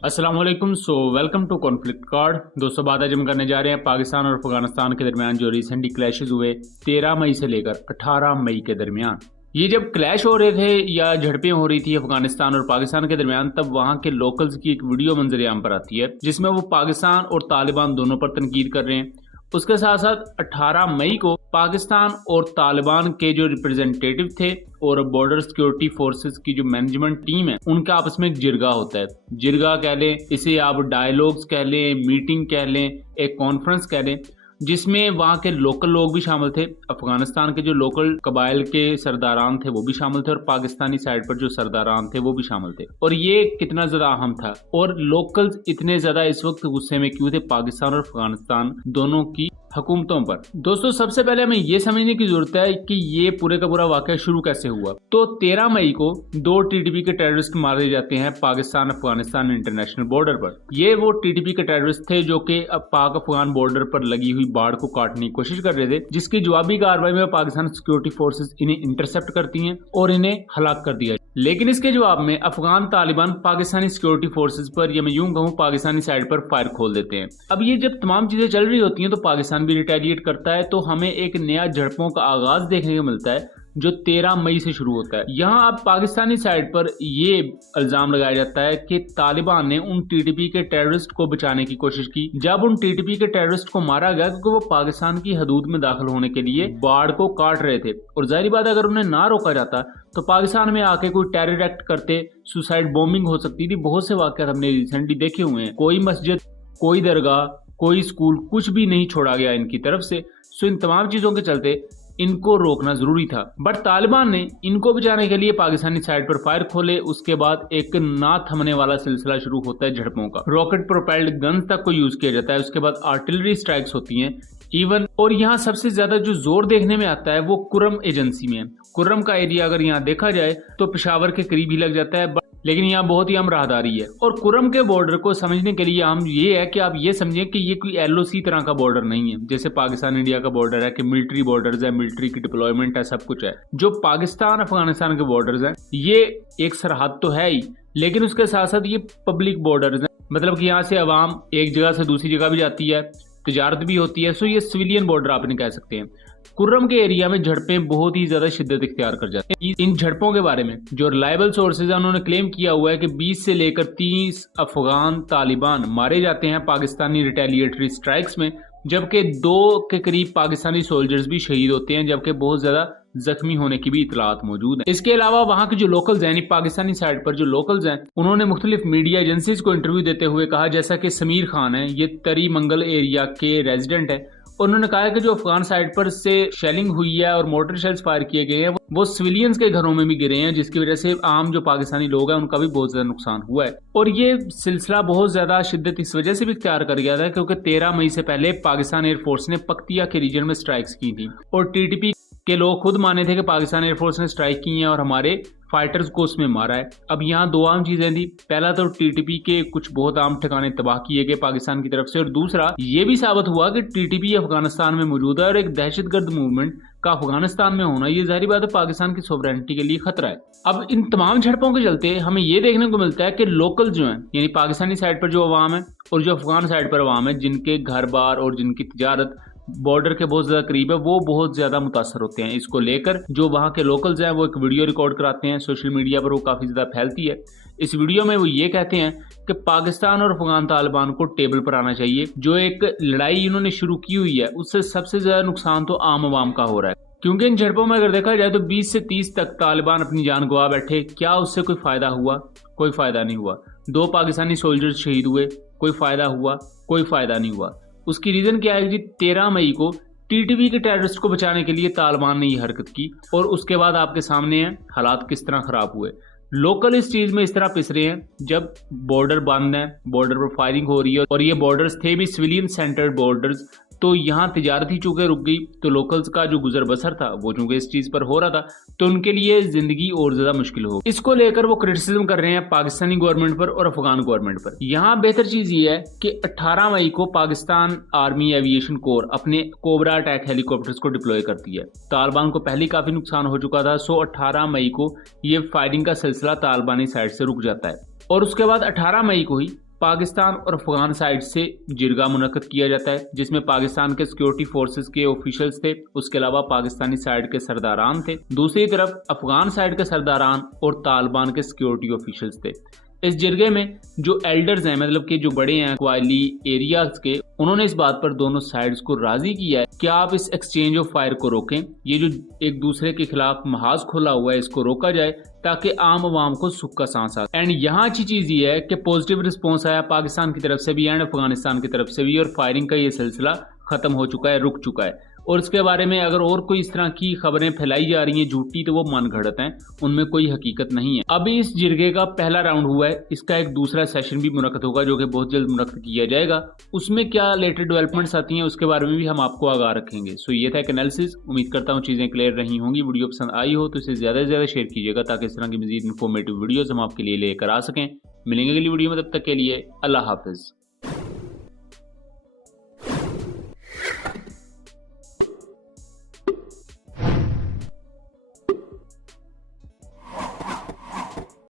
अस्सलाम वालेकुम। Welcome to conflict card. दोस्तों, बात आज हम करने जा रहे हैं पाकिस्तान और अफगानिस्तान के दरमियान जो रिसेंटली क्लैशेस हुए 13 मई से लेकर 18 मई के दरमियान। ये जब क्लैश हो रहे थे या झड़पें हो रही थी अफगानिस्तान और पाकिस्तान के दरमियान, तब वहां के लोकल्स की एक वीडियो मंजर आम पर आती है जिसमें वो पाकिस्तान और तालिबान दोनों पर तनकीद कर रहे हैं। उसके साथ साथ 18 मई को पाकिस्तान और तालिबान के जो रिप्रेजेंटेटिव थे और बॉर्डर सिक्योरिटी फोर्सेस की जो मैनेजमेंट टीम है उनका आपस में एक जिरगा होता है। जिरगा कह लें, इसे आप डायलॉग्स कह लें, मीटिंग कह लें, एक कॉन्फ्रेंस कह लें, जिसमें वहां के लोकल लोग भी शामिल थे। अफगानिस्तान के जो लोकल कबाइल के सरदारान थे वो भी शामिल थे और पाकिस्तानी साइड पर जो सरदारान थे वो भी शामिल थे। और ये कितना ज्यादा अहम था और लोकल्स इतने ज्यादा इस वक्त गुस्से में क्यों थे पाकिस्तान और अफगानिस्तान दोनों की हुकूमतों पर। दोस्तों, सबसे पहले हमें यह समझने की जरूरत है कि ये पूरे का पूरा वाकया शुरू कैसे हुआ। तो 13 मई को 2 टीटीपी के टेररिस्ट मारे जाते हैं पाकिस्तान अफगानिस्तान इंटरनेशनल बॉर्डर पर। ये वो टीटीपी के टेररिस्ट थे जो कि पाक अफगान बॉर्डर पर लगी हुई बाढ़ को काटने की कोशिश कर रहे थे, जिसकी जवाबी कार्रवाई में पाकिस्तान सिक्योरिटी फोर्सेस इन्हें इंटरसेप्ट करती हैं और इन्हें हलाक कर दिया। लेकिन इसके जवाब में अफगान तालिबान पाकिस्तानी सिक्योरिटी फोर्सेस पर, या मैं यूं कहूं पाकिस्तानी साइड पर फायर खोल देते हैं। अब ये जब तमाम चीजें चल रही होती हैं तो पाकिस्तान भी रिटेलिएट करता है, तो हमें एक नया झड़पों का आगाज देखने को मिलता है जो 13 मई से शुरू होता है। यहाँ अब पाकिस्तानी साइड पर ये इल्जाम लगाया जाता है कि तालिबान ने उन टीटीपी के टेररिस्ट को बचाने की कोशिश की। जब उन टीटीपी के टेररिस्ट को मारा गया क्योंकि वो पाकिस्तान की हदूद में दाखिल होने के लिए बाढ़ को काट रहे थे, और जाहिर बात अगर उन्हें ना रोका जाता तो पाकिस्तान में आके कोई टेरर एक्ट करते, सुसाइड बॉम्बिंग हो सकती थी। बहुत से वाकयात हमने रिसेंटली देखे हुए हैं। कोई मस्जिद, कोई दरगाह, कोई स्कूल, कुछ भी नहीं छोड़ा गया इनकी तरफ से। सो इन तमाम चीजों के चलते इनको रोकना जरूरी था। बट तालिबान ने इनको बचाने के लिए पाकिस्तानी साइड पर फायर खोले। उसके बाद एक ना थमने वाला सिलसिला शुरू होता है झड़पों का। रॉकेट प्रोपेल्ड गन्स तक को यूज किया जाता है। उसके बाद आर्टिलरी स्ट्राइक्स होती हैं इवन। और यहाँ सबसे ज्यादा जो जोर देखने में आता है वो कुर्रम एजेंसी में है। कुर्रम का एरिया अगर यहाँ देखा जाए तो पेशावर के करीब ही लग जाता है, लेकिन यहाँ बहुत ही अहम राहदारी है। और कुर्रम के बॉर्डर को समझने के लिए हम ये है कि आप ये समझें कि ये कोई एलओसी तरह का बॉर्डर नहीं है जैसे पाकिस्तान इंडिया का बॉर्डर है कि मिलिट्री बॉर्डर्स है, मिलिट्री की डिप्लॉयमेंट है, सब कुछ है। जो पाकिस्तान अफगानिस्तान के बॉर्डर्स हैं ये एक सरहद तो है ही, लेकिन उसके साथ साथ ये पब्लिक बॉर्डर्स हैं। मतलब कि यहाँ से अवाम एक जगह से दूसरी जगह भी जाती है, तिजारत भी होती है। सो ये सिविलियन बॉर्डर आप इन्हें कह सकते हैं। कुर्रम के एरिया में झड़पें बहुत ही ज्यादा शिद्दत इख्तियार कर जाती हैं। इन झड़पों के बारे में जो रिलायबल सोर्सेज है उन्होंने क्लेम किया हुआ है कि 20 से लेकर 30 अफगान तालिबान मारे जाते हैं पाकिस्तानी रिटेलिएटरी स्ट्राइक्स में, जबकि 2 के करीब पाकिस्तानी सोल्जर्स भी शहीद होते हैं, जबकि बहुत ज्यादा जख्मी होने की भी इतलात मौजूद है। इसके अलावा वहां के जो लोकल्स हैं, पाकिस्तानी साइड पर जो लोकल्स हैं, उन्होंने मुख्तलिफ मीडिया एजेंसीज को इंटरव्यू देते हुए कहा, जैसा कि समीर खान है, ये तरी मंगल एरिया के रेजिडेंट है। उन्होंने कहा कि जो अफगान साइड पर से शेलिंग हुई है और मोर्टर शेल्स फायर किए गए हैं वो सिविलियंस के घरों में भी गिरे हैं, जिसकी वजह से आम जो पाकिस्तानी लोग हैं उनका भी बहुत ज्यादा नुकसान हुआ है। और ये सिलसिला बहुत ज्यादा शिद्दत इस वजह से भी इख्तियार कर गया था क्योंकि 13 मई से पहले पाकिस्तान एयरफोर्स ने पक्तिया के रीजन में स्ट्राइक्स की थी और टीटीपी के लोग खुद माने थे कि पाकिस्तान एयरफोर्स ने स्ट्राइक की है और हमारे फाइटर्स को उसमें मारा है। अब यहाँ 2 आम चीजें थी। पहला तो टीटीपी के कुछ बहुत आम ठिकाने तबाह किए गए पाकिस्तान की तरफ से, और दूसरा ये भी साबित हुआ कि टीटीपी अफगानिस्तान में मौजूद है और एक दहशतगर्द मूवमेंट का अफगानिस्तान में होना ये जाहिर बात है पाकिस्तान की सोवरेनिटी के लिए खतरा है। अब इन तमाम झड़पों के चलते हमें ये देखने को मिलता है कि लोकल जो है, यानी पाकिस्तानी साइड पर जो अवाम है और जो अफगान साइड पर अवाम है, जिनके घर बार और जिनकी तिजारत बॉर्डर के बहुत ज्यादा करीब है, वो बहुत ज्यादा मुतासर होते हैं। इसको लेकर जो वहाँ के लोकल्स हैं वो एक वीडियो रिकॉर्ड कराते हैं, सोशल मीडिया पर वो काफी ज्यादा फैलती है। इस वीडियो में वो ये कहते हैं कि पाकिस्तान और अफगान तालिबान को टेबल पर आना चाहिए। जो एक लड़ाई इन्होंने शुरू की हुई है उससे सबसे ज्यादा नुकसान तो आम अवाम का हो रहा है, क्योंकि इन झड़पों में अगर देखा जाए तो 20 से 30 तक तालिबान अपनी जान गवा बैठे। क्या उससे कोई फायदा हुआ? कोई फायदा नहीं हुआ। 2 पाकिस्तानी सोल्जर्स शहीद हुए, कोई फायदा हुआ? कोई फायदा नहीं हुआ। उसकी रीजन क्या है जी? 13 मई को टीटीपी के टेररिस्ट को बचाने के लिए तालिबान ने यह हरकत की और उसके बाद आपके सामने है हालात किस तरह खराब हुए। लोकल इस चीज में इस तरह पिस रहे हैं जब बॉर्डर बंद है, बॉर्डर पर फायरिंग हो रही है और ये बॉर्डर्स थे भी सिविलियन सेंटर्ड बॉर्डर्स, तो यहाँ तिजारत ही चूंकि रुक गई तो लोकल्स का जो गुजर बसर था वो चूंकि इस चीज पर हो रहा था तो उनके लिए जिंदगी और ज्यादा मुश्किल हो। इसको लेकर वो क्रिटिसिज्म कर रहे हैं पाकिस्तानी गवर्नमेंट पर और अफगान गवर्नमेंट पर। यहाँ बेहतर चीज ये है कि 18 मई को पाकिस्तान आर्मी एविएशन कोर अपने कोबरा अटैक हेलीकॉप्टर्स को डिप्लॉय करती है। तालिबान को पहले काफी नुकसान हो चुका था, सो 18 मई को ये फायरिंग का सिलसिला तालिबानी साइड से रुक जाता है और उसके बाद 18 मई को ही पाकिस्तान और अफगान साइड से जिरगा मुनक्कद किया जाता है, जिसमें पाकिस्तान के सिक्योरिटी फोर्सेस के ऑफिशियल्स थे, उसके अलावा पाकिस्तानी साइड के सरदारान थे। दूसरी तरफ अफगान साइड के सरदारान और तालिबान के सिक्योरिटी ऑफिशियल्स थे। इस जिरगे में जो एल्डर्स हैं, मतलब कि जो बड़े हैं क्वाली एरियाज के, उन्होंने इस बात पर दोनों साइड्स को राजी किया है कि आप इस एक्सचेंज ऑफ फायर को रोकें। ये जो एक दूसरे के खिलाफ महाज खुला हुआ है, इसको रोका जाए ताकि आम आवाम को सुख का सांस आ। एंड यहाँ अच्छी चीज ये है कि पॉजिटिव रिस्पॉन्स आया पाकिस्तान की तरफ से भी एंड अफगानिस्तान की तरफ से भी, और फायरिंग का ये सिलसिला खत्म हो चुका है, रुक चुका है। और इसके बारे में अगर और कोई इस तरह की खबरें फैलाई जा रही हैं झूठी, तो वो मन घड़त हैं, उनमें कोई हकीकत नहीं है। अभी इस जिरगे का पहला राउंड हुआ है, इसका एक दूसरा सेशन भी मुनक्कद होगा जो कि बहुत जल्द मुनक्कद किया जाएगा। उसमें क्या लेटेस्ट डेवलपमेंट्स आती हैं उसके बारे में भी हम आपको आगाह रखेंगे। सो ये था एक एनालिसिस। उम्मीद करता हूँ चीजें क्लियर रही होंगी। वीडियो पसंद आई हो तो इसे ज्यादा से ज्यादा शेयर कीजिएगा ताकि इस तरह की मजीद इन्फॉर्मेटिव वीडियोज हम आपके लिए लेकर आ सकें। मिलेंगे अगली वीडियो में, तब तक के लिए अल्लाह हाफिज।